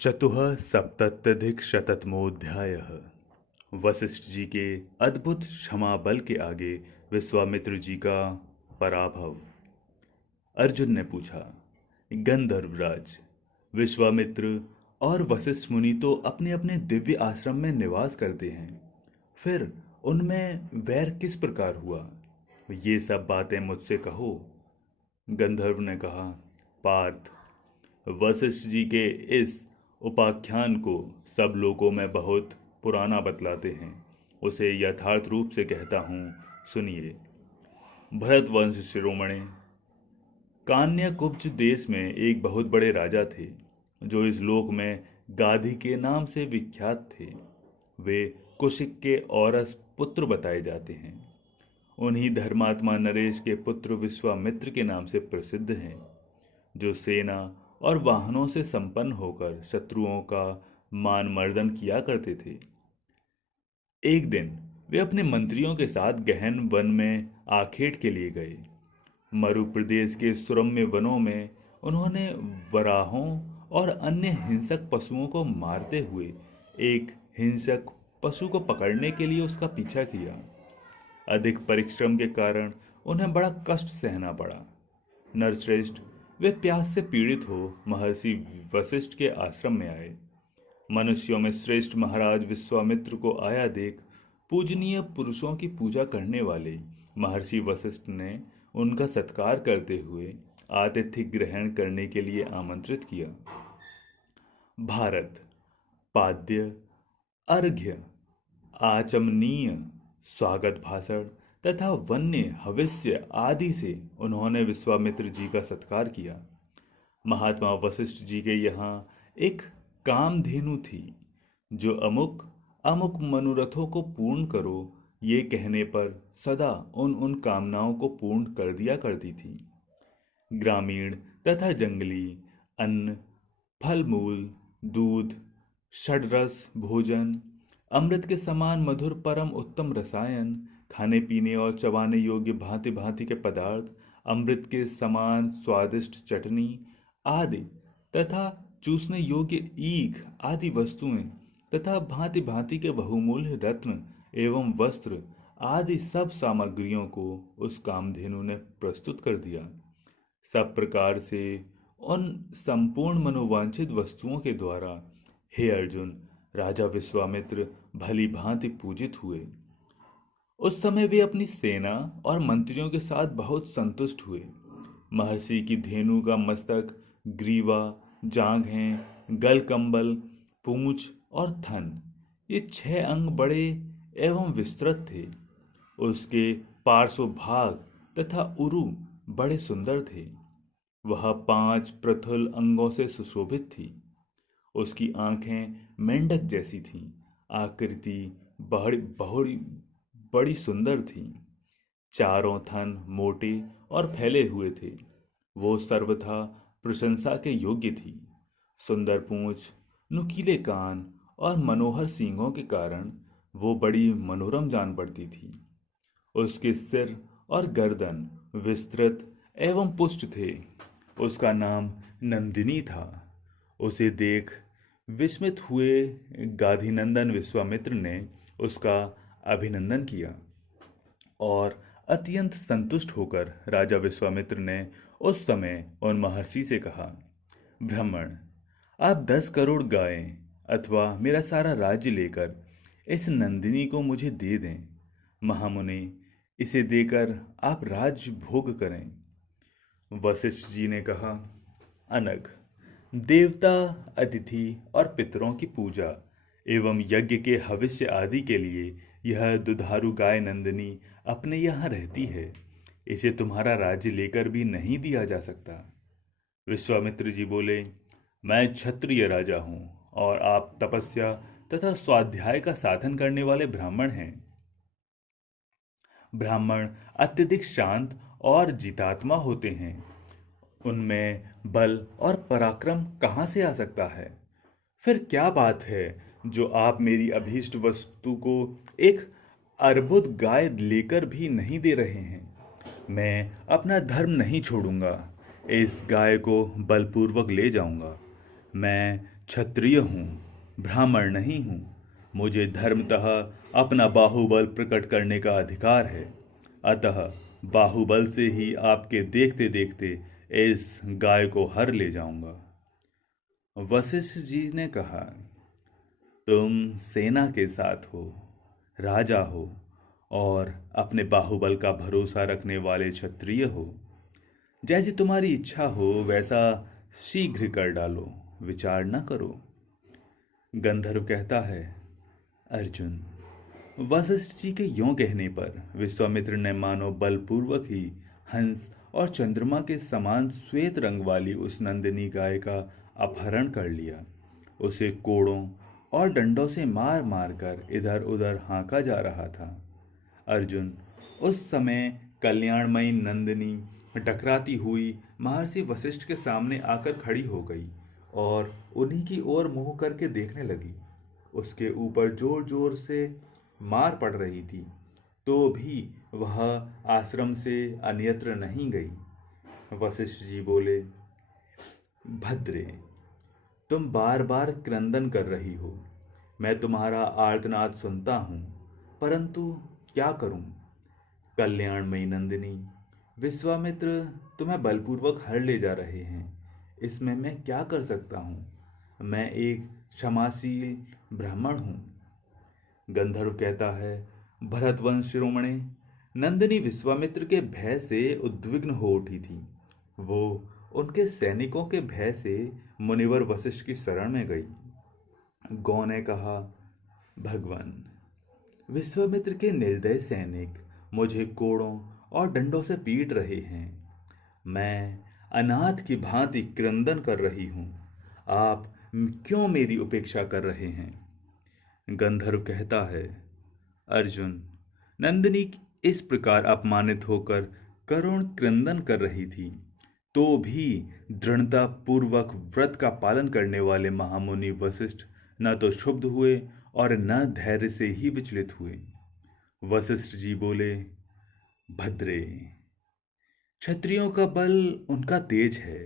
चतुः सप्तत्यधिकशततमोऽध्यायः। वशिष्ठ जी के अद्भुत क्षमा बल के आगे विश्वामित्र जी का पराभव। अर्जुन ने पूछा, गंधर्वराज, विश्वामित्र और वशिष्ठ मुनि तो अपने अपने दिव्य आश्रम में निवास करते हैं, फिर उनमें वैर किस प्रकार हुआ? ये सब बातें मुझसे कहो। गंधर्व ने कहा, पार्थ, वशिष्ठ जी के इस उपाख्यान को सब लोगों में बहुत पुराना बतलाते हैं। उसे यथार्थ रूप से कहता हूँ, सुनिए। भरतवंश शिरोमणि, कान्याकुब्ज देश में एक बहुत बड़े राजा थे, जो इस लोक में गाधी के नाम से विख्यात थे। वे कुशिक के औरस पुत्र बताए जाते हैं। उन्हीं धर्मात्मा नरेश के पुत्र विश्वामित्र के नाम से प्रसिद्ध हैं, जो सेना और वाहनों से संपन्न होकर शत्रुओं का मान मर्दन किया करते थे। एक दिन वे अपने मंत्रियों के साथ गहन वन में आखेट के लिए गए। मरु प्रदेश के सुरम्य वनों में उन्होंने वराहों और अन्य हिंसक पशुओं को मारते हुए एक हिंसक पशु को पकड़ने के लिए उसका पीछा किया। अधिक परिश्रम के कारण उन्हें बड़ा कष्ट सहना पड़ा। नरश्रेष्ठ, वे प्यास से पीड़ित हो महर्षि वशिष्ठ के आश्रम में आए। मनुष्यों में श्रेष्ठ महाराज विश्वामित्र को आया देख पूजनीय पुरुषों की पूजा करने वाले महर्षि वशिष्ठ ने उनका सत्कार करते हुए आतिथ्य ग्रहण करने के लिए आमंत्रित किया। भारत, पाद्य, अर्घ्य, आचमनीय, स्वागत भाषण तथा वन्य हविष्य आदि से उन्होंने विश्वामित्र जी का सत्कार किया। महात्मा वशिष्ठ जी के यहाँ एक कामधेनु थी, जो अमुक अमुक मनोरथों को पूर्ण करो ये कहने पर सदा उन उन कामनाओं को पूर्ण कर दिया करती थी। ग्रामीण तथा जंगली अन्न, फल मूल, दूध, षड्रस भोजन, अमृत के समान मधुर परम उत्तम रसायन, खाने पीने और चबाने योग्य भांति भांति के पदार्थ, अमृत के समान स्वादिष्ट चटनी आदि तथा चूसने योग्य ईख आदि वस्तुएं तथा भांति भांति के बहुमूल्य रत्न एवं वस्त्र आदि सब सामग्रियों को उस कामधेनु ने प्रस्तुत कर दिया। सब प्रकार से उन संपूर्ण मनोवांछित वस्तुओं के द्वारा हे अर्जुन, राजा विश्वामित्र भली भांति पूजित हुए। उस समय वे अपनी सेना और मंत्रियों के साथ बहुत संतुष्ट हुए। महर्षि की धेनु का मस्तक, ग्रीवा, जांघें, गलकंबल, पूंछ और थन, ये 6 अंग बड़े एवं विस्तृत थे। उसके पार्श्व भाग तथा उरु बड़े सुंदर थे। वह 5 पृथुल अंगों से सुशोभित थी। उसकी आंखें मेंढक जैसी थीं। आकृति बड़ी बड़ी बड़ी सुंदर थी। चारों थन मोटे और फैले हुए थे। वो सर्वथा प्रशंसा के योग्य थी। सुंदर पूंछ, नुकीले कान और मनोहर सींगों के कारण वो बड़ी मनोरम जान पड़ती थी। उसके सिर और गर्दन विस्तृत एवं पुष्ट थे। उसका नाम नंदिनी था। उसे देख विस्मित हुए गाधीनंदन विश्वामित्र ने उसका अभिनंदन किया और अत्यंत संतुष्ट होकर राजा विश्वामित्र ने उस समय उन महर्षि से कहा, ब्राह्मण, आप 10 करोड़ गायें अथवा मेरा सारा राज्य लेकर इस नंदिनी को मुझे दे दें। महामुनि, इसे देकर आप राज्य भोग करें। वशिष्ठ जी ने कहा, अनग, देवता, अतिथि और पितरों की पूजा एवं यज्ञ के हविष्य आदि के लिए यह दुधारू गाय नंदिनी अपने यहाँ रहती है। इसे तुम्हारा राज्य लेकर भी नहीं दिया जा सकता। विश्वामित्र जी बोले, मैं क्षत्रिय राजा हूँ और आप तपस्या तथा स्वाध्याय का साधन करने वाले ब्राह्मण हैं। ब्राह्मण अत्यधिक शांत और जितात्मा होते हैं। उनमें बल और पराक्रम कहाँ से आ सकता है? फिर क्या बात है जो आप मेरी अभीष्ट वस्तु को एक अर्बुद गाय लेकर भी नहीं दे रहे हैं? मैं अपना धर्म नहीं छोड़ूंगा। इस गाय को बलपूर्वक ले जाऊंगा। मैं क्षत्रिय हूँ, ब्राह्मण नहीं हूँ। मुझे धर्मतः अपना बाहुबल प्रकट करने का अधिकार है। अतः बाहुबल से ही आपके देखते देखते इस गाय को हर ले जाऊंगा। वशिष्ठ जी ने कहा, तुम सेना के साथ हो, राजा हो और अपने बाहुबल का भरोसा रखने वाले क्षत्रिय हो। जैसी तुम्हारी इच्छा हो वैसा शीघ्र कर डालो, विचार न करो। गंधर्व कहता है, अर्जुन, वशिष्ठ जी के यों कहने पर विश्वामित्र ने मानो बलपूर्वक ही हंस और चंद्रमा के समान श्वेत रंग वाली उस नंदिनी गाय का अपहरण कर लिया। उसे कोड़ों और डंडों से मार मार कर इधर उधर हाँका जा रहा था। अर्जुन उस समय कल्याणमयी नंदिनी टकराती हुई महर्षि वशिष्ठ के सामने आकर खड़ी हो गई और उन्हीं की ओर मुंह करके देखने लगी। उसके ऊपर जोर जोर से मार पड़ रही थी, तो भी वह आश्रम से अन्यत्र नहीं गई। वशिष्ठ जी बोले, भद्रे, तुम बार बार क्रंदन कर रही हो। मैं तुम्हारा आर्तनाद सुनता हूँ, परंतु क्या करूँ। कल्याणमयी नंदिनी, विश्वामित्र तुम्हें बलपूर्वक हर ले जा रहे हैं, इसमें मैं क्या कर सकता हूँ। मैं एक क्षमाशील ब्राह्मण हूँ। गंधर्व कहता है, भरतवंश शिरोमणि, नंदिनी विश्वामित्र के भय से उद्विग्न हो उठी थी। वो उनके सैनिकों के भय से मुनिवर वशिष्ठ की शरण में गई। गौ ने कहा, भगवान, विश्वामित्र के निर्दय सैनिक मुझे कोड़ों और डंडों से पीट रहे हैं। मैं अनाथ की भांति क्रंदन कर रही हूँ। आप क्यों मेरी उपेक्षा कर रहे हैं। गंधर्व कहता है, अर्जुन, नंदिनी इस प्रकार अपमानित होकर करुण क्रंदन कर रही थी, तो भी दृढ़ता पूर्वक व्रत का पालन करने वाले महामुनि वशिष्ठ न तो क्षुब्ध हुए और न धैर्य से ही विचलित हुए। वशिष्ठ जी बोले, भद्रे, क्षत्रियों का बल उनका तेज है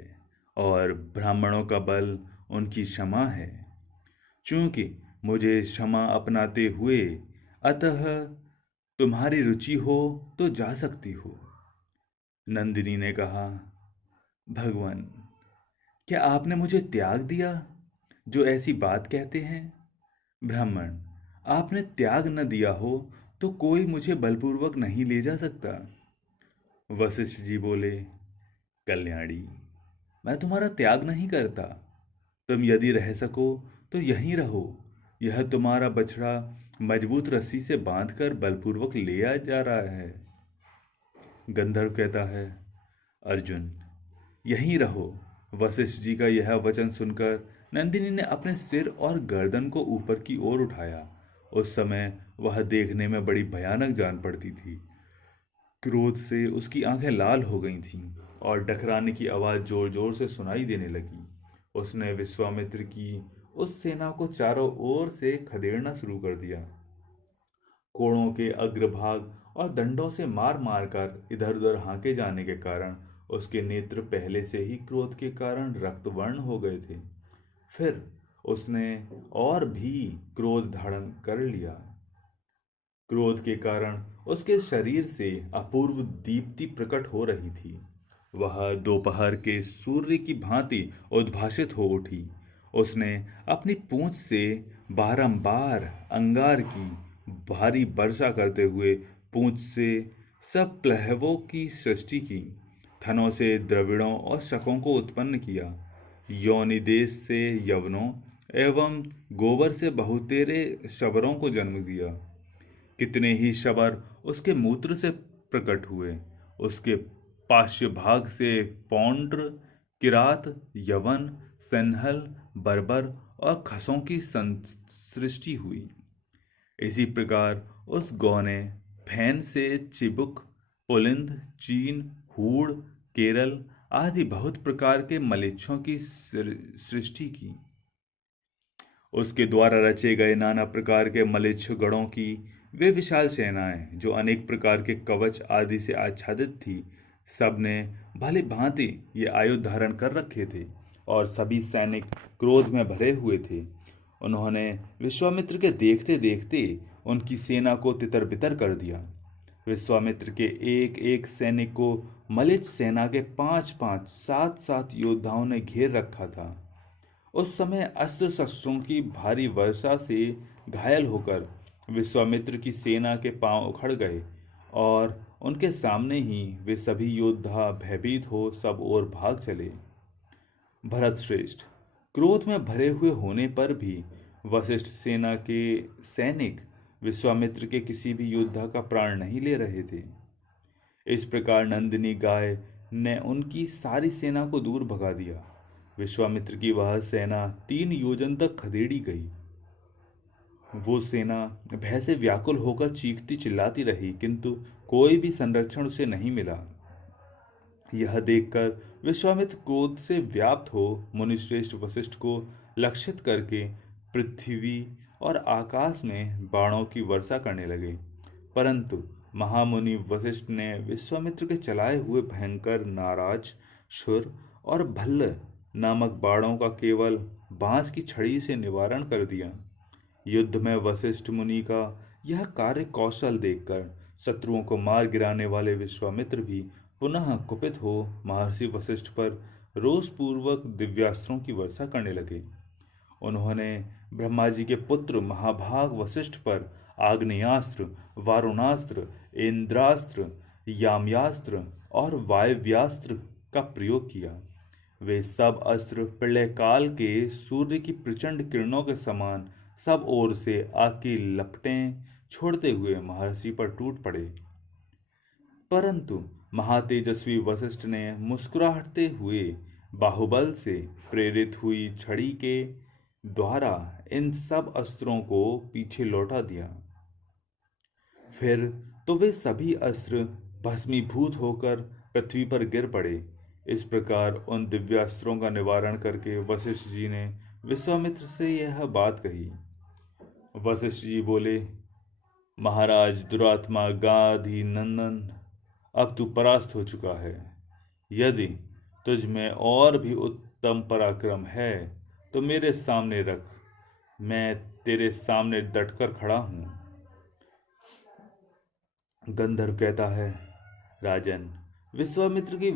और ब्राह्मणों का बल उनकी क्षमा है। चूंकि मुझे क्षमा अपनाते हुए अतः तुम्हारी रुचि हो तो जा सकती हो। नंदिनी ने कहा, भगवान, क्या आपने मुझे त्याग दिया जो ऐसी बात कहते हैं। ब्राह्मण, आपने त्याग न दिया हो तो कोई मुझे बलपूर्वक नहीं ले जा सकता। वशिष्ठ जी बोले, कल्याणी, मैं तुम्हारा त्याग नहीं करता। तुम यदि रह सको तो यहीं रहो। यह तुम्हारा बछड़ा मजबूत रस्सी से बांधकर बलपूर्वक ले आ जा रहा है। गंधर्व कहता है, अर्जुन, यहीं रहो। वशिष्ठ जी का यह वचन सुनकर नंदिनी ने अपने सिर और गर्दन को ऊपर की ओर उठाया। उस समय वह देखने में बड़ी भयानक जान पड़ती थी। क्रोध से उसकी आंखें लाल हो गई थीं और डकराने की आवाज जोर जोर से सुनाई देने लगी। उसने विश्वामित्र की उस सेना को चारों ओर से खदेड़ना शुरू कर दिया। कोड़ों के अग्रभाग और दंडों से मार मार कर इधर उधर हाँके जाने के कारण उसके नेत्र पहले से ही क्रोध के कारण रक्तवर्ण हो गए थे। फिर उसने और भी क्रोध धारण कर लिया। क्रोध के कारण उसके शरीर से अपूर्व दीप्ति प्रकट हो रही थी। वह दोपहर के सूर्य की भांति उद्भासित हो उठी। उसने अपनी पूंछ से बारंबार अंगार की भारी वर्षा करते हुए पूंछ से सब प्लहवों की सृष्टि की। थनों से द्रविड़ों और शकों को उत्पन्न किया। योनि देश से यवनों एवं गोबर से बहुतेरे शबरों को जन्म दिया। कितने ही शबर उसके मूत्र से प्रकट हुए। उसके पार्श्व भाग से पौंड्र, किरात, यवन, सिंहल, बर्बर और खसों की सृष्टि हुई। इसी प्रकार उस गौ ने फैन से चिबुक, पुलिंद, चीन, हूड़, केरल आदि बहुत प्रकार के मलेच्छों की सृष्टि की। उसके द्वारा रचे गए नाना प्रकार के मलेच्छ गणों की वे विशाल सेनाएं जो अनेक प्रकार के कवच आदि से आच्छादित थी, सब ने भली भांति ये आयुध धारण कर रखे थे और सभी सैनिक क्रोध में भरे हुए थे। उन्होंने विश्वामित्र के देखते देखते उनकी सेना को तितर बितर कर दिया। विश्वामित्र के एक एक सैनिक को मलिच सेना के 5-5, 7-7 योद्धाओं ने घेर रखा था। उस समय अस्त्र शस्त्रों की भारी वर्षा से घायल होकर विश्वामित्र की सेना के पांव उखड़ गए और उनके सामने ही वे सभी योद्धा भयभीत हो सब ओर भाग चले। भरत श्रेष्ठ, क्रोध में भरे हुए होने पर भी वशिष्ठ सेना के सैनिक विश्वामित्र के किसी भी योद्धा का प्राण नहीं ले रहे थे। इस प्रकार नंदिनी गाय ने उनकी सारी सेना को दूर भगा दिया। विश्वामित्र की वह सेना 3 योजन तक खदेड़ी गई। वो सेना भय से व्याकुल होकर चीखती चिल्लाती रही, किंतु कोई भी संरक्षण उसे नहीं मिला। यह देखकर विश्वामित्र क्रोध से व्याप्त हो मुनिश्रेष्ठ वशिष्ठ को लक्षित करके पृथ्वी और आकाश में बाणों की वर्षा करने लगे। परंतु महामुनि वशिष्ठ ने विश्वामित्र के चलाए हुए भयंकर नाराज, शुर और भल्ल नामक बाणों का केवल बांस की छड़ी से निवारण कर दिया। युद्ध में वशिष्ठ मुनि का यह कार्य कौशल देखकर शत्रुओं को मार गिराने वाले विश्वामित्र भी पुनः कुपित हो महर्षि वशिष्ठ पर रोषपूर्वक दिव्यास्त्रों की वर्षा करने लगे। उन्होंने ब्रह्मा जी के पुत्र महाभाग वशिष्ठ पर आग्नेयास्त्र, वारुणास्त्र, इंद्रास्त्र, याम्यास्त्र और वायव्यास्त्र का प्रयोग किया। वे सब अस्त्र प्रलय काल के सूर्य की प्रचंड किरणों के समान सब ओर से आग की लपटें छोड़ते हुए महर्षि पर टूट पड़े। परंतु महातेजस्वी वशिष्ठ ने मुस्कुराते हुए बाहुबल से प्रेरित हुई छड़ी के द्वारा इन सब अस्त्रों को पीछे लौटा दिया। फिर तो वे सभी अस्त्र भस्मीभूत होकर पृथ्वी पर गिर पड़े। इस प्रकार उन दिव्यास्त्रों का निवारण करके वशिष्ठ जी ने विश्वामित्र से यह बात कही। वशिष्ठ जी बोले, महाराज दुरात्मा गाधी नंदन, अब तू परास्त हो चुका है। यदि तुझ में और भी उत्तम पराक्रम है तो मेरे सामने रख, मैं तेरे सामने डटकर खड़ा हूं। गंधर्व कहता है, राजन, विश्वामित्र की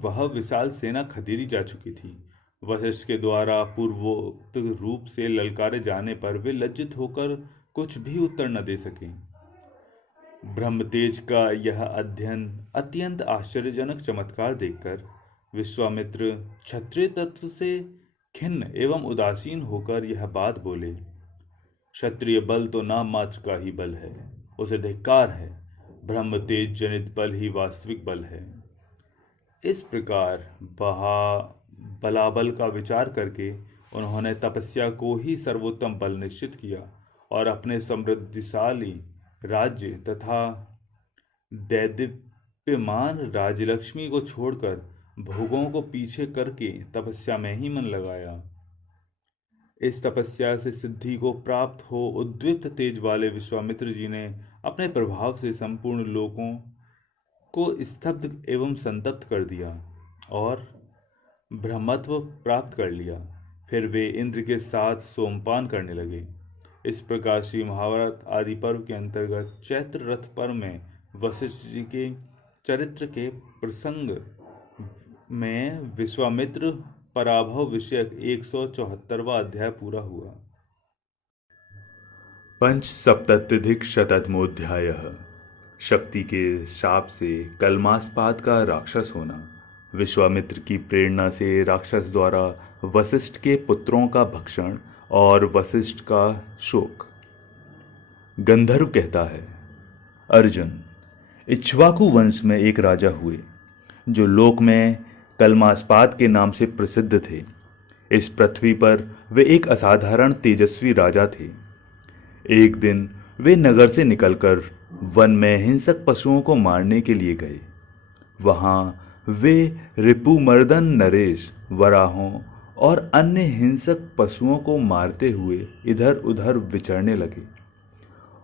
वह विशाल सेना खदेड़ी जा चुकी थी। वशिष्ठ के द्वारा पूर्वोक्त रूप से ललकारे जाने पर वे लज्जित होकर कुछ भी उत्तर न दे सके। ब्रह्मतेज का यह अध्ययन अत्यंत आश्चर्यजनक चमत्कार देखकर विश्वामित्र क्षत्रिय तत्व से खिन्न एवं उदासीन होकर यह बात बोले, क्षत्रिय बल तो नाम मात्र का ही बल है, उसे धिक्कार है। ब्रह्मतेज जनित बल ही वास्तविक बल है। इस प्रकार बलाबल का विचार करके उन्होंने तपस्या को ही सर्वोत्तम बल निश्चित किया और अपने समृद्धिशाली राज्य तथा दैदीप्यमान राजलक्ष्मी को छोड़कर भोगों को पीछे करके तपस्या में ही मन लगाया। इस तपस्या से सिद्धि को प्राप्त हो उद्दीप्त तेज वाले विश्वामित्र जी ने अपने प्रभाव से संपूर्ण लोकों को स्तब्ध एवं संतप्त कर दिया और ब्रह्मत्व प्राप्त कर लिया। फिर वे इंद्र के साथ सोमपान करने लगे। इस प्रकार श्री महाभारत आदि पर्व के अंतर्गत चैत्र रथ पर्व में वशिष्ठ जी के चरित्र के प्रसंग में विश्वामित्र पराभव विषयक 174वां अध्याय पूरा हुआ। पंचसप्तत्यधिक शतमोध्यायः। शक्ति के शाप से कलमास्पाद का राक्षस होना। विश्वामित्र की प्रेरणा से राक्षस द्वारा वशिष्ठ के पुत्रों का भक्षण और वशिष्ठ का शोक। गंधर्व कहता है, अर्जुन, इक्ष्वाकु वंश में एक राजा हुए जो लोक में कलमास्पाद के नाम से प्रसिद्ध थे। इस पृथ्वी पर वे एक असाधारण तेजस्वी राजा थे। एक दिन वे नगर से निकलकर वन में हिंसक पशुओं को मारने के लिए गए। वहां वे रिपुमर्दन नरेश, वराहों और अन्य हिंसक पशुओं को मारते हुए इधर उधर विचरने लगे।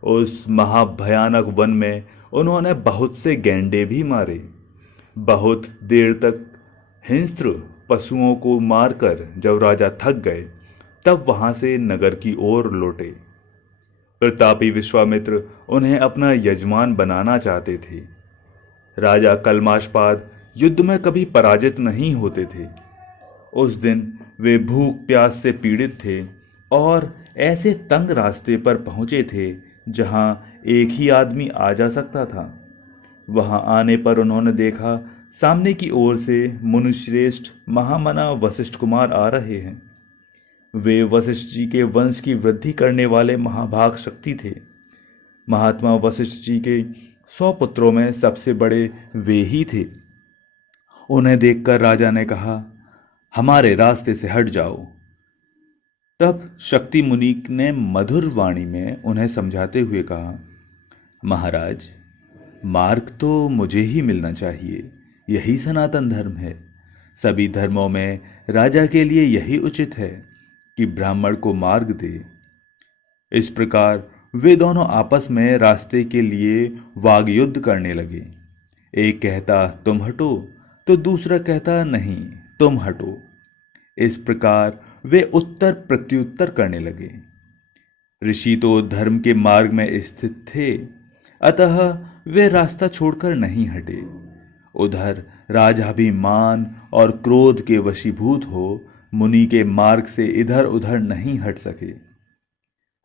उस महाभयानक वन में उन्होंने बहुत से गैंडे भी मारे। बहुत देर तक हिंस्र पशुओं को मारकर जब राजा थक गए तब वहां से नगर की ओर लौटे। प्रतापी विश्वामित्र उन्हें अपना यजमान बनाना चाहते थे। राजा कल्माशपाद युद्ध में कभी पराजित नहीं होते थे। उस दिन वे भूख प्यास से पीड़ित थे और ऐसे तंग रास्ते पर पहुंचे थे जहां एक ही आदमी आ जा सकता था। वहां आने पर उन्होंने देखा सामने की ओर से मुनिश्रेष्ठ महामना वशिष्ठ कुमार आ रहे हैं। वे वशिष्ठ जी के वंश की वृद्धि करने वाले महाभाग शक्ति थे। महात्मा वशिष्ठ जी के 100 पुत्रों में सबसे बड़े वे ही थे। उन्हें देखकर राजा ने कहा, हमारे रास्ते से हट जाओ। तब शक्ति मुनि ने मधुर वाणी में उन्हें समझाते हुए कहा, महाराज, मार्ग तो मुझे ही मिलना चाहिए, यही सनातन धर्म है। सभी धर्मों में राजा के लिए यही उचित है कि ब्राह्मण को मार्ग दे। इस प्रकार वे दोनों आपस में रास्ते के लिए वाग युद्ध करने लगे। एक कहता तुम हटो तो दूसरा कहता नहीं तुम हटो। इस प्रकार वे उत्तर प्रत्युत्तर करने लगे। ऋषि तो धर्म के मार्ग में स्थित थे, अतः वे रास्ता छोड़कर नहीं हटे। उधर राजा भी मान और क्रोध के वशीभूत हो मुनि के मार्ग से इधर उधर नहीं हट सके।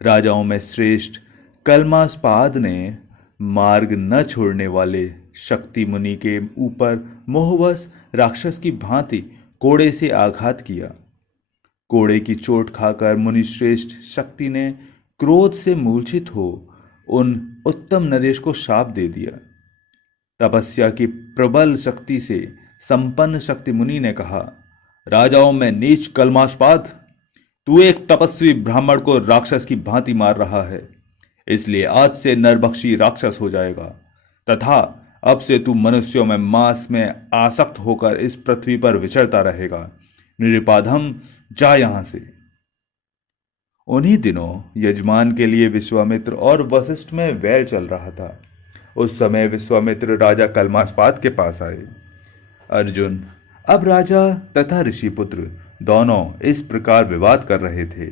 राजाओं में श्रेष्ठ कल्मास्पाद ने मार्ग न छोड़ने वाले शक्ति मुनि के ऊपर मोहवश राक्षस की भांति कोड़े से आघात किया। कोड़े की चोट खाकर मुनिश्रेष्ठ शक्ति ने क्रोध से मूर्छित हो उन उत्तम नरेश को शाप दे दिया। तपस्या की प्रबल शक्ति से संपन्न शक्ति मुनि ने कहा, राजाओं में नीच कल्माशपाद, तू एक तपस्वी ब्राह्मण को राक्षस की भांति मार रहा है, इसलिए आज से नरभक्षी राक्षस हो जाएगा तथा अब से तू मनुष्यों में मांस में आसक्त होकर इस पृथ्वी पर विचरता रहेगा। निरुपाधम, जा यहां से। उन्हीं दिनों यजमान के लिए विश्वामित्र और वशिष्ठ में वैर चल रहा था। उस समय विश्वामित्र राजा कल्माशपाद के पास आए। अर्जुन, अब राजा तथा ऋषिपुत्र दोनों इस प्रकार विवाद कर रहे थे।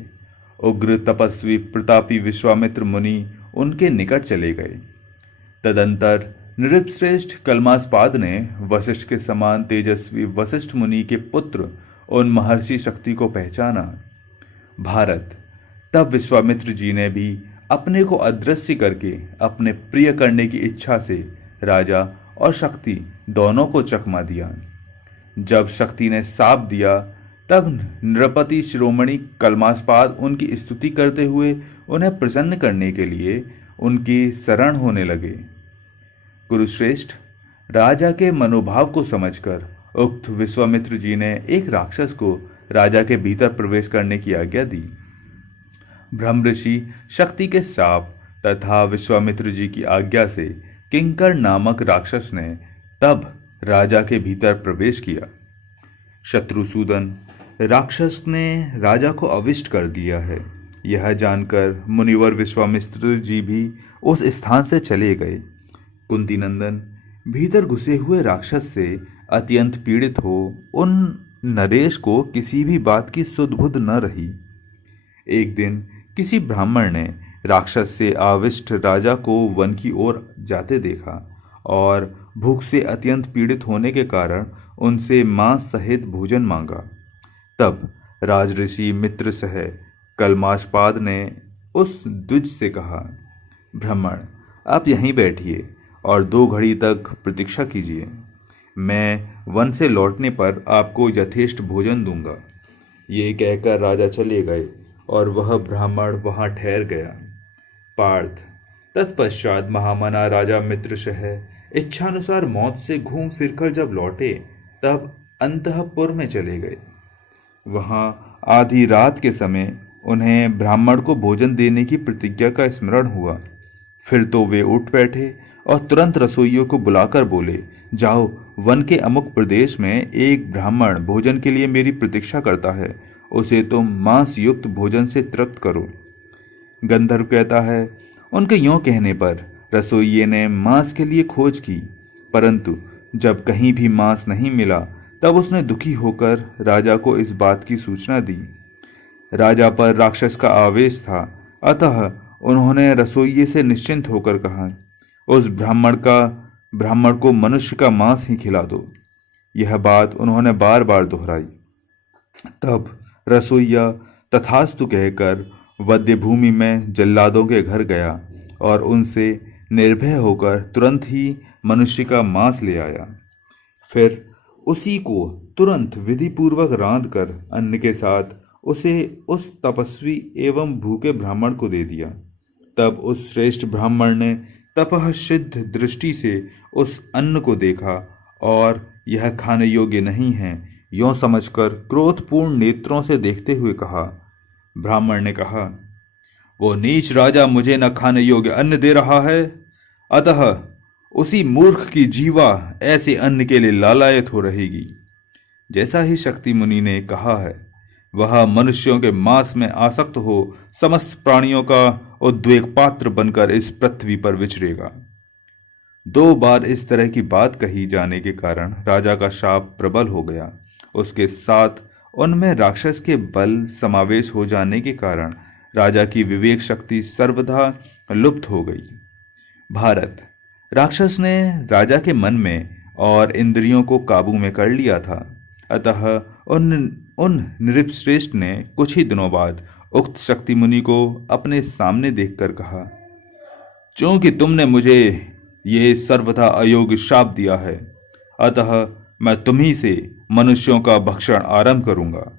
उग्र तपस्वी प्रतापी विश्वामित्र मुनि उनके निकट चले गए। तदंतर नृपश्रेष्ठ कल्माशपाद ने वशिष्ठ के समान तेजस्वी वशिष्ठ मुनि के पुत्र उन महर्षि शक्ति को पहचाना। भारत, तब विश्वामित्र जी ने भी अपने को अदृश्य करके अपने प्रिय करने की इच्छा से राजा और शक्ति दोनों को चकमा दिया। जब शक्ति ने शाप दिया तब नृपति शिरोमणि कल्माशपाद उनकी स्तुति करते हुए उन्हें प्रसन्न करने के लिए उनकी शरण होने लगे। कुरुश्रेष्ठ, राजा के मनोभाव को समझकर उक्त विश्वामित्र जी ने एक राक्षस को राजा के भीतर प्रवेश करने की आज्ञा दी। ब्रह्म ऋषि शक्ति के शाप तथा विश्वामित्र जी की आज्ञा से किंकर नामक राक्षस ने तब राजा के भीतर प्रवेश किया। शत्रुसूदन राक्षस ने राजा को अविष्ट कर दिया है। यह जानकर मुनिवर विश्वामित्र जी भी उस स्थान से चले गए। कुंती नंदन भीतर घुसे हुए राक्षस से अत्यंत पीड़ित हो उन नरेश को किसी भी बात की सुध बुध न रही। एक दिन किसी ब्राह्मण ने राक्षस से आविष्ट राजा को वन की ओर जाते देखा और भूख से अत्यंत पीड़ित होने के कारण उनसे मांस सहित भोजन मांगा। तब राजऋषि मित्र सह कल्माशपाद ने उस द्विज से कहा, ब्राह्मण, आप यहीं बैठिए और 2 घड़ी तक प्रतीक्षा कीजिए। मैं वन से लौटने पर आपको यथेष्ट भोजन दूंगा। ये कहकर राजा चले गए और वह ब्राह्मण वहां ठहर गया। पार्थ, तत्पश्चात महामना राजा मित्रशह इच्छानुसार मौत से घूम फिरकर जब लौटे तब अंतःपुर में चले गए। वहां आधी रात के समय उन्हें ब्राह्मण को भोजन देने की प्रतिज्ञा का स्मरण हुआ। फिर तो वे उठ बैठे और तुरंत रसोइयों को बुलाकर बोले, जाओ, वन के अमुक प्रदेश में एक ब्राह्मण भोजन के लिए मेरी प्रतीक्षा करता है, उसे तुम मांस युक्त भोजन से तृप्त करो। गंधर्व कहता है, उनके यों कहने पर रसोइये ने मांस के लिए खोज की, परंतु जब कहीं भी मांस नहीं मिला तब उसने दुखी होकर राजा को इस बात की सूचना दी। राजा पर राक्षस का आवेश था, अतः उन्होंने रसोइये से निश्चिंत होकर कहा, उस ब्राह्मण को मनुष्य का मांस ही खिला दो। यह बात उन्होंने बार बार दोहराई। तब रसोइया तथास्तु कहकर वध्य भूमि में जल्लादों के घर गया और उनसे निर्भय होकर तुरंत ही मनुष्य का मांस ले आया। फिर उसी को तुरंत विधिपूर्वक रांध कर अन्न के साथ उसे उस तपस्वी एवं भूखे ब्राह्मण को दे दिया। तब उस श्रेष्ठ ब्राह्मण ने तपः सिद्ध दृष्टि से उस अन्न को देखा और यह खाने योग्य नहीं है, यों समझकर क्रोधपूर्ण नेत्रों से देखते हुए कहा। ब्राह्मण ने कहा, वो नीच राजा मुझे न खाने योग्य अन्न दे रहा है, अतः उसी मूर्ख की जीवा ऐसे अन्न के लिए लालायत हो रहेगी। जैसा ही शक्ति मुनि ने कहा है, वह मनुष्यों के मांस में आसक्त हो समस्त प्राणियों का उद्वेग पात्र बनकर इस पृथ्वी पर विचरेगा। 2 बार इस तरह की बात कही जाने के कारण राजा का शाप प्रबल हो गया। उसके साथ उनमें राक्षस के बल समावेश हो जाने के कारण राजा की विवेक शक्ति सर्वथा लुप्त हो गई। भारत, राक्षस ने राजा के मन में और इंद्रियों को काबू में कर लिया था, अतः उन नृपश्रेष्ठ ने कुछ ही दिनों बाद उक्त शक्ति मुनि को अपने सामने देखकर कहा, चूंकि तुमने मुझे ये सर्वथा अयोग्य शाप दिया है, अतः मैं तुम्ही से मनुष्यों का भक्षण आरंभ करूंगा।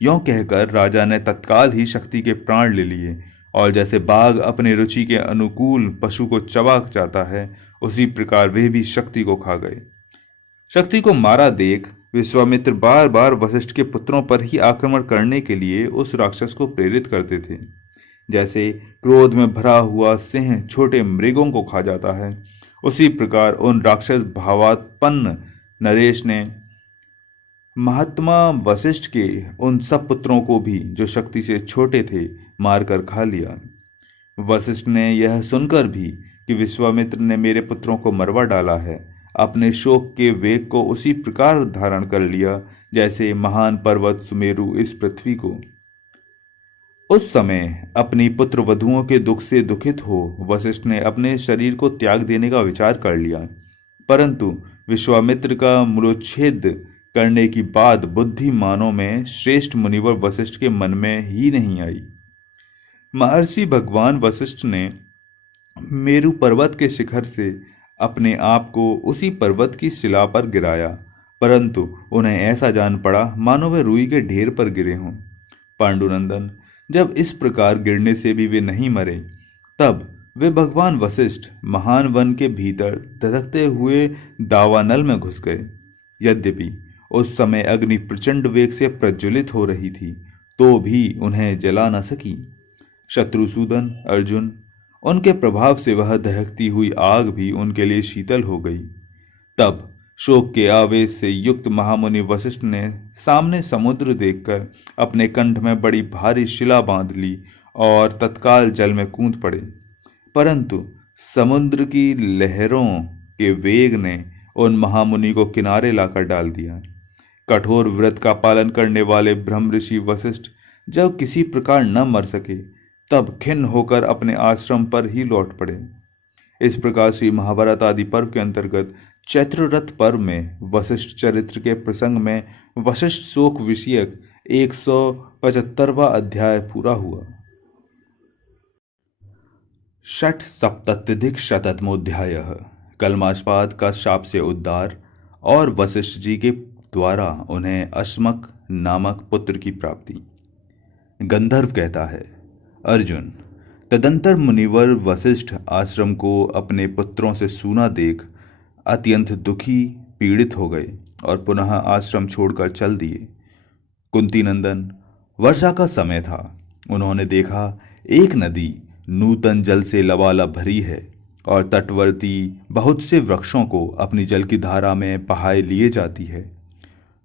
यों कहकर राजा ने तत्काल ही शक्ति के प्राण ले लिए और जैसे बाघ अपने रुचि के अनुकूल पशु को चबा जाता है, उसी प्रकार वे भी शक्ति को खा गए। शक्ति को मारा देख विश्वामित्र बार बार वशिष्ठ के पुत्रों पर ही आक्रमण करने के लिए उस राक्षस को प्रेरित करते थे। जैसे क्रोध में भरा हुआ सिंह छोटे मृगों को खा जाता है, उसी प्रकार उन राक्षस भावात्पन्न नरेश ने महात्मा वशिष्ठ के उन सब पुत्रों को भी, जो शक्ति से छोटे थे, मारकर खा लिया। वशिष्ठ ने यह सुनकर भी कि विश्वामित्र ने मेरे पुत्रों को मरवा डाला है, अपने शोक के वेग को उसी प्रकार धारण कर लिया जैसे महान पर्वत सुमेरु इस पृथ्वी को। उस समय अपनी पुत्र वधुओं के दुख से दुखित हो वशिष्ठ ने अपने शरीर को त्याग देने का विचार कर लिया, परंतु विश्वामित्र का मूलोच्छेद करने की बात बुद्धिमानों में श्रेष्ठ मुनिवर वशिष्ठ के मन में ही नहीं आई। महर्षि भगवान वशिष्ठ ने मेरु पर्वत के शिखर से अपने आप को उसी पर्वत की शिला पर गिराया, परंतु उन्हें ऐसा जान पड़ा मानो वे रुई के ढेर पर गिरे हों। पांडुनंदन, जब इस प्रकार गिरने से भी वे नहीं मरे, तब वे भगवान वशिष्ठ महान वन के भीतर धधकते हुए दावानल में घुस गए। यद्यपि उस समय अग्नि प्रचंड वेग से प्रज्वलित हो रही थी, तो भी उन्हें जला न सकी। शत्रुसूदन, अर्जुन, उनके प्रभाव से वह दहकती हुई आग भी उनके लिए शीतल हो गई। तब शोक के आवेश से युक्त महामुनि वशिष्ठ ने सामने समुद्र देखकर अपने कंठ में बड़ी भारी शिला बांध ली और तत्काल जल में कूद पड़े, परंतु समुद्र की लहरों के वेग ने उन महामुनि को किनारे लाकर डाल दिया। कठोर व्रत का पालन करने वाले ब्रह्म ऋषि वशिष्ठ जब किसी प्रकार न मर सके, तब खिन्न होकर अपने आश्रम पर ही लौट पड़े। इस प्रकार श्री महाभारत आदि पर्व के अंतर्गत चैत्ररथ पर्व में वशिष्ठ चरित्र के प्रसंग में वशिष्ठ शोक विषयक 175वां अध्याय पूरा हुआ। षठ सप्तत्यधिक शतमोध्यायः कल्माषपाद का शाप से उद्धार और वशिष्ठ जी के द्वारा उन्हें अश्मक नामक पुत्र की प्राप्ति। गंधर्व कहता है, अर्जुन, तदंतर मुनिवर वशिष्ठ आश्रम को अपने पुत्रों से सूना देख अत्यंत दुखी पीड़ित हो गए और पुनः आश्रम छोड़कर चल दिए। कुंती नंदन, वर्षा का समय था। उन्होंने देखा एक नदी नूतन जल से लबालब भरी है और तटवर्ती बहुत से वृक्षों को अपनी जल की धारा में बहाए लिए जाती है।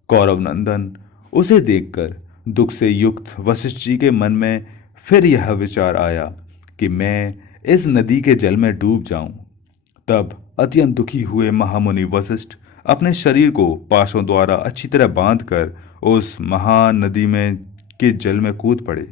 कौरव नंदन, उसे देखकर दुख से युक्त वशिष्ठ जी के मन में फिर यह विचार आया कि मैं इस नदी के जल में डूब जाऊं। तब अत्यंत दुखी हुए महामुनि वशिष्ठ अपने शरीर को पाशों द्वारा अच्छी तरह बांधकर उस महानदी में के जल में कूद पड़े।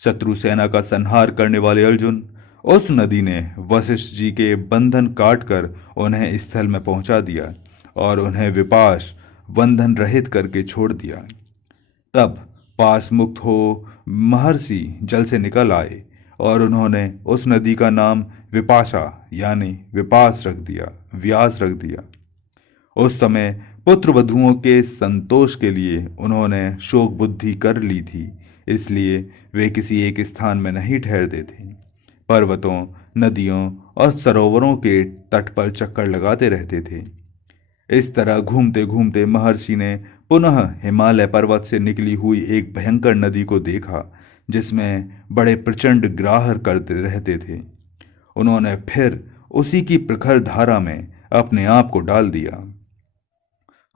शत्रु सेना का संहार करने वाले अर्जुन उस नदी ने वशिष्ठ जी के बंधन काटकर उन्हें स्थल में पहुंचा दिया और उन्हें विपाश बंधन रहित करके छोड़ दिया। तब पास मुक्त हो महर्षि जल से निकल आए और उन्होंने उस नदी का नाम विपाशा यानी विपास रख दिया, व्यास रख दिया। उस समय पुत्र वधुओं के संतोष के लिए उन्होंने शोक बुद्धि कर ली थी, इसलिए वे किसी एक स्थान में नहीं ठहरते थे। पर्वतों, नदियों और सरोवरों के तट पर चक्कर लगाते रहते थे। इस तरह घूमते घूमते महर्षि ने पुनः हिमालय पर्वत से निकली हुई एक भयंकर नदी को देखा, जिसमें बड़े प्रचंड ग्राहर करते रहते थे। उन्होंने फिर उसी की प्रखर धारा में अपने आप को डाल दिया।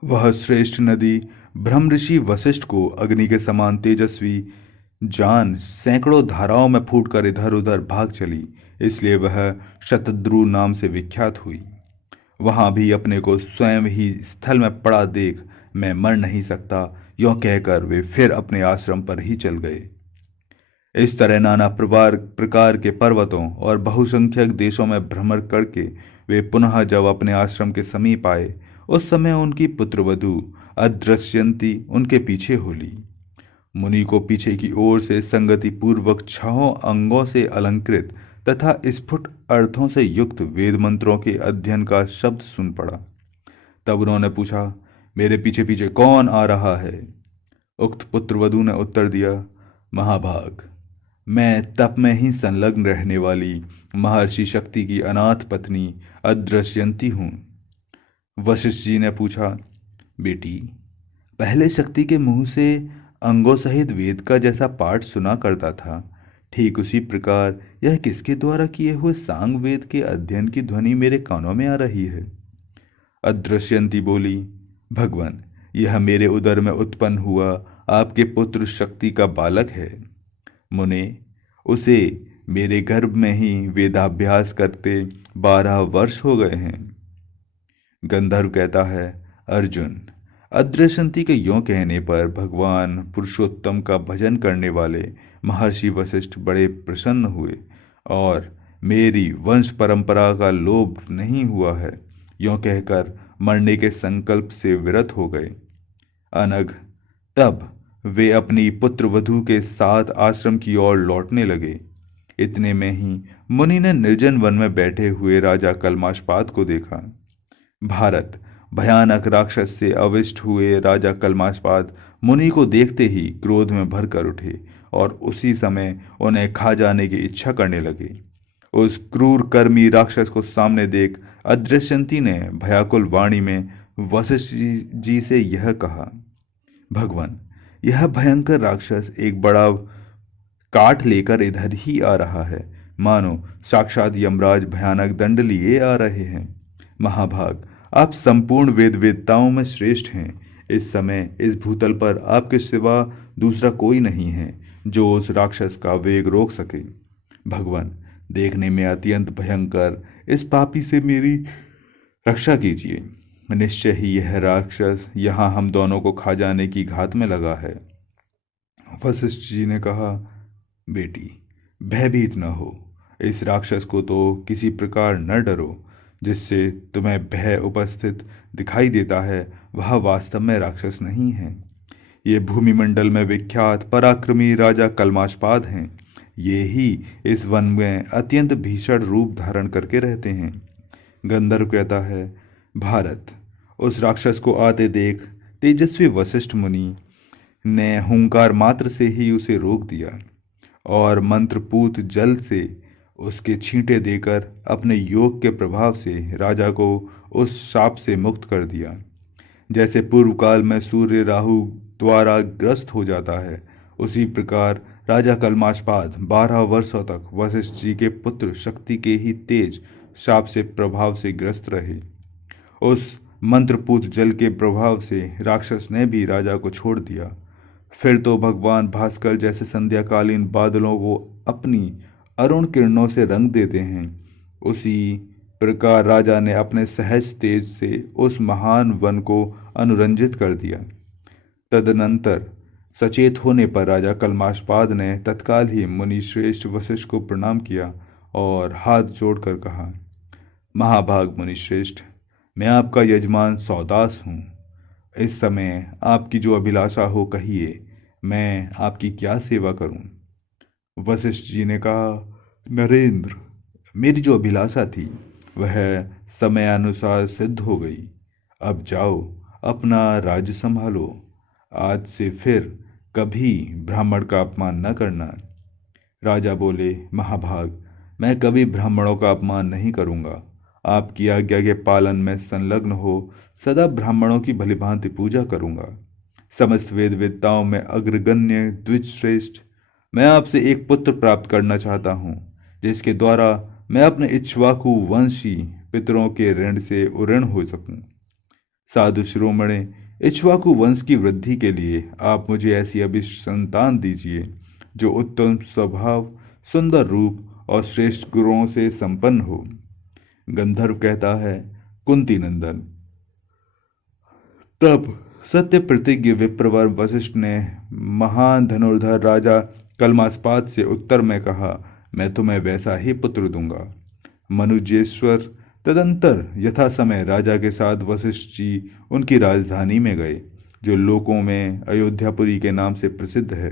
वह श्रेष्ठ नदी ब्रह्मऋषि वशिष्ठ को अग्नि के समान तेजस्वी जान सैकड़ों धाराओं में फूटकर इधर उधर भाग चली, इसलिए वह शतद्रु नाम से विख्यात हुई। वहां भी अपने को स्वयं ही स्थल में पड़ा देख मैं मर नहीं सकता, यों कहकर वे फिर अपने आश्रम पर ही चल गए। इस तरह नाना प्रकार के पर्वतों और बहुसंख्यक देशों में भ्रमण करके वे पुनः जब अपने आश्रम के समीप आए, उस समय उनकी पुत्रवधू अदृश्यंती उनके पीछे होली। मुनि को पीछे की ओर से संगति पूर्वक 6 अंगों से अलंकृत तथा स्फुट अर्थों से युक्त वेद मंत्रों के अध्ययन का शब्द सुन पड़ा। तब उन्होंने पूछा, मेरे पीछे पीछे कौन आ रहा है? उक्त पुत्रवधू ने उत्तर दिया, महाभाग, मैं तप में ही संलग्न रहने वाली महर्षि शक्ति की अनाथ पत्नी अदृश्यंती हूँ। वशिष्ठ जी ने पूछा, बेटी, पहले शक्ति के मुंह से अंगों सहित वेद का जैसा पाठ सुना करता था, ठीक उसी प्रकार यह किसके द्वारा किए हुए सांग वेद के अध्ययन की ध्वनि मेरे कानों में आ रही है? अदृश्यंती बोली, भगवान, यह मेरे उदर में उत्पन्न हुआ आपके पुत्र शक्ति का बालक है। मुने, उसे मेरे गर्भ में ही वेदाभ्यास करते 12 वर्ष हो गए हैं। गंधर्व कहता है, अर्जुन, अदृश्यंती के यों कहने पर भगवान पुरुषोत्तम का भजन करने वाले महर्षि वशिष्ठ बड़े प्रसन्न हुए और मेरी वंश परंपरा का लोभ नहीं हुआ है, यों कहकर मरने के संकल्प से विरत हो गए। अनग तब वे अपनी पुत्रवधू के साथ आश्रम की ओर लौटने लगे। इतने में ही मुनि ने निर्जन वन में बैठे हुए राजा कल्माशपाद को देखा। भारत, भयानक राक्षस से अविष्ट हुए राजा कल्माशपाद मुनि को देखते ही क्रोध में भरकर उठे और उसी समय उन्हें खा जाने की इच्छा करने लगे। उस क्रूर कर्मी राक्षस को सामने देख अदृश्यंती ने भयाकुल वाणी में वशिष्ठ जी से यह कहा, भगवान, यह भयंकर राक्षस एक बड़ा काठ लेकर इधर ही आ रहा है, मानो साक्षात यमराज भयानक दंड लिए आ रहे हैं। महाभाग, आप संपूर्ण वेदताओं में श्रेष्ठ हैं। इस समय इस भूतल पर आपके सिवा दूसरा कोई नहीं है जो उस राक्षस का वेग रोक सके। भगवान, देखने में अत्यंत भयंकर इस पापी से मेरी रक्षा कीजिए। निश्चय ही यह राक्षस यहाँ हम दोनों को खा जाने की घात में लगा है। वशिष्ठ जी ने कहा, बेटी, भयभीत न हो। इस राक्षस को तो किसी प्रकार न डरो। जिससे तुम्हें भय उपस्थित दिखाई देता है वह वास्तव में राक्षस नहीं है। ये भूमिमंडल में विख्यात पराक्रमी राजा कल्माशपाद हैं। ये ही इस वन में अत्यंत भीषण रूप धारण करके रहते हैं। गंधर्व कहता है, भारत, उस राक्षस को आते देख तेजस्वी वशिष्ठ मुनि ने हुंकार मात्र से ही उसे रोक दिया और मंत्रपूत जल से उसके छींटे देकर अपने योग के प्रभाव से राजा को उस शाप से मुक्त कर दिया। जैसे पूर्व काल में सूर्य राहु द्वारा ग्रस्त हो जाता है, उसी प्रकार राजा कल्माशपाद 12 वर्षों तक वशिष्ठ जी के पुत्र शक्ति के ही तेज शाप से प्रभाव से ग्रस्त रहे। उस मंत्रपूत जल के प्रभाव से राक्षस ने भी राजा को छोड़ दिया। फिर तो भगवान भास्कर जैसे संध्याकालीन बादलों को अपनी अरुण किरणों से रंग देते हैं, उसी प्रकार राजा ने अपने सहज तेज से उस महान वन को अनुरंजित कर दिया। तदनंतर सचेत होने पर राजा कल्माषपाद ने तत्काल ही मुनि श्रेष्ठ वशिष्ठ को प्रणाम किया और हाथ जोड़कर कहा, महाभाग मुनि श्रेष्ठ, मैं आपका यजमान सौदास हूँ। इस समय आपकी जो अभिलाषा हो कहिए, मैं आपकी क्या सेवा करूं? वशिष्ठ जी ने कहा, नरेंद्र, मेरी जो अभिलाषा थी वह समयानुसार सिद्ध हो गई। अब जाओ, अपना राज्य संभालो। आज से फिर कभी ब्राह्मण का अपमान न करना। राजा बोले, महाभाग, मैं कभी ब्राह्मणों का अपमान नहीं करूंगा। आपकी आज्ञा के पालन में संलग्न हो सदा ब्राह्मणों की भलीभांति पूजा करूंगा। समस्त वेद वेदताओं में अग्रगण्य द्विजश्रेष्ठ, मैं आपसे एक पुत्र प्राप्त करना चाहता हूँ, जिसके द्वारा मैं अपने इक्ष्वाकु वंशी पितरों के ऋण से उऋण हो सकूं। साधु शिरोमणि, इक्ष्वाकु वंश की वृद्धि के लिए आप मुझे ऐसी अभिष्ट संतान दीजिए जो उत्तम स्वभाव, सुंदर रूप और श्रेष्ठ गुणों से संपन्न हो। गंधर्व कहता है, कुंती नंदन। तब सत्य प्रतिज्ञ विप्रवर वशिष्ठ ने महान धनुर्धर राजा कल्माषपाद से उत्तर में कहा, मैं तुम्हें वैसा ही पुत्र दूंगा। मनुजेश्वर तदंतर यथा समय राजा के साथ वशिष्ठ जी उनकी राजधानी में गए, जो लोकों में अयोध्यापुरी के नाम से प्रसिद्ध है।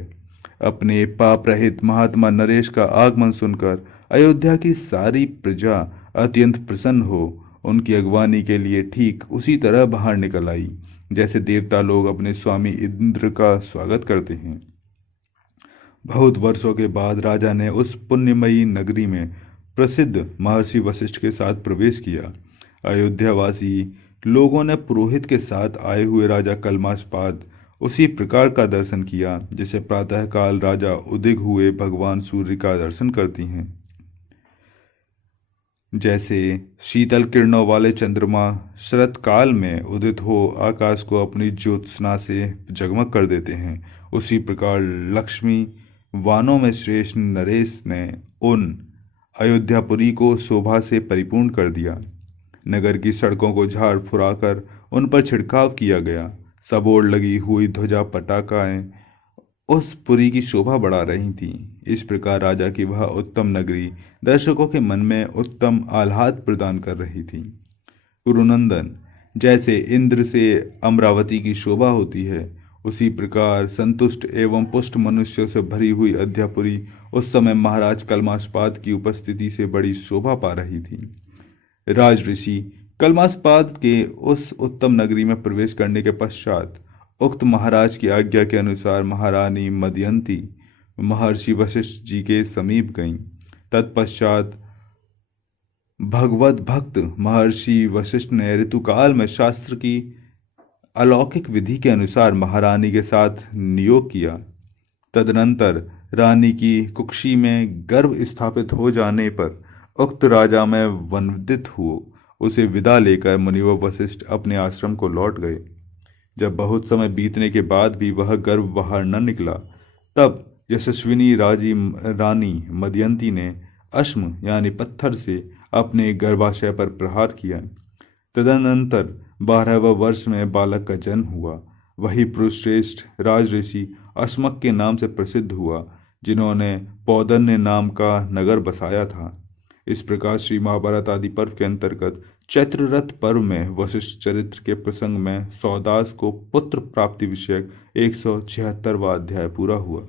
अपने पाप रहित महात्मा नरेश का आगमन सुनकर अयोध्या की सारी प्रजा अत्यंत प्रसन्न हो उनकी अगवानी के लिए ठीक उसी तरह बाहर निकल आई जैसे देवता लोग अपने स्वामी इंद्र का स्वागत करते हैं। बहुत वर्षों के बाद राजा ने उस पुण्यमयी नगरी में प्रसिद्ध महर्षि वशिष्ठ के साथ प्रवेश किया। अयोध्यावासी लोगों ने पुरोहित के साथ आए हुए राजा कल्माषपाद उसी प्रकार का दर्शन किया जैसे प्रातःकाल राजा उदित हुए भगवान सूर्य का दर्शन करती हैं। जैसे शीतल किरणों वाले चंद्रमा शरत काल में उदित हो आकाश को अपनी ज्योत्सना से जगमग कर देते हैं, उसी प्रकार लक्ष्मी वानों में श्रेष्ठ नरेश ने उन अयोध्यापुरी को शोभा से परिपूर्ण कर दिया। नगर की सड़कों को झाड़ फुराकर उन पर छिड़काव किया गया। सब ओर लगी हुई ध्वजा पटाखाएं उस पुरी की शोभा बढ़ा रही थी। इस प्रकार राजा की वह उत्तम नगरी दर्शकों के मन में उत्तम आह्लाद प्रदान कर रही थी। गुरुनंदन, जैसे इंद्र से अमरावती की शोभा होती है, उसी प्रकार संतुष्ट एवं पुष्ट मनुष्यों से भरी हुई अयोध्यापुरी उस समय महाराज कल्माषपाद की उपस्थिति से बड़ी शोभा पा रही थी। राज ऋषि कल्माषपाद के उस उत्तम नगरी में प्रवेश करने के पश्चात उक्त महाराज की आज्ञा के अनुसार महारानी मदयंती महर्षि वशिष्ठ जी के समीप गईं। तत्पश्चात भगवत भक्त महर्षि वशिष्ठ ने ऋतुकाल में शास्त्र की अलौकिक विधि के अनुसार महारानी के साथ नियोग किया। तदनंतर रानी की कुक्षी में गर्भ स्थापित हो जाने पर उक्त राजा में वंदित हुए उसे विदा लेकर मुनि व वशिष्ठ अपने आश्रम को लौट गए। जब बहुत समय बीतने के बाद भी वह गर्भ बाहर न निकला, तब यशस्विनी रानी मदयंती ने अश्म यानी पत्थर से अपने गर्भाशय पर प्रहार किया। तदनंतर 12वें वर्ष में बालक का जन्म हुआ। वही पुरुष श्रेष्ठ राज ऋषि अश्मक के नाम से प्रसिद्ध हुआ, जिन्होंने पौदन्य नाम का नगर बसाया था। इस प्रकार श्री महाभारत आदि पर्व के अंतर्गत चैत्र रथ पर्व में वशिष्ठ चरित्र के प्रसंग में सौदास को पुत्र प्राप्ति विषयक 176वां अध्याय पूरा हुआ।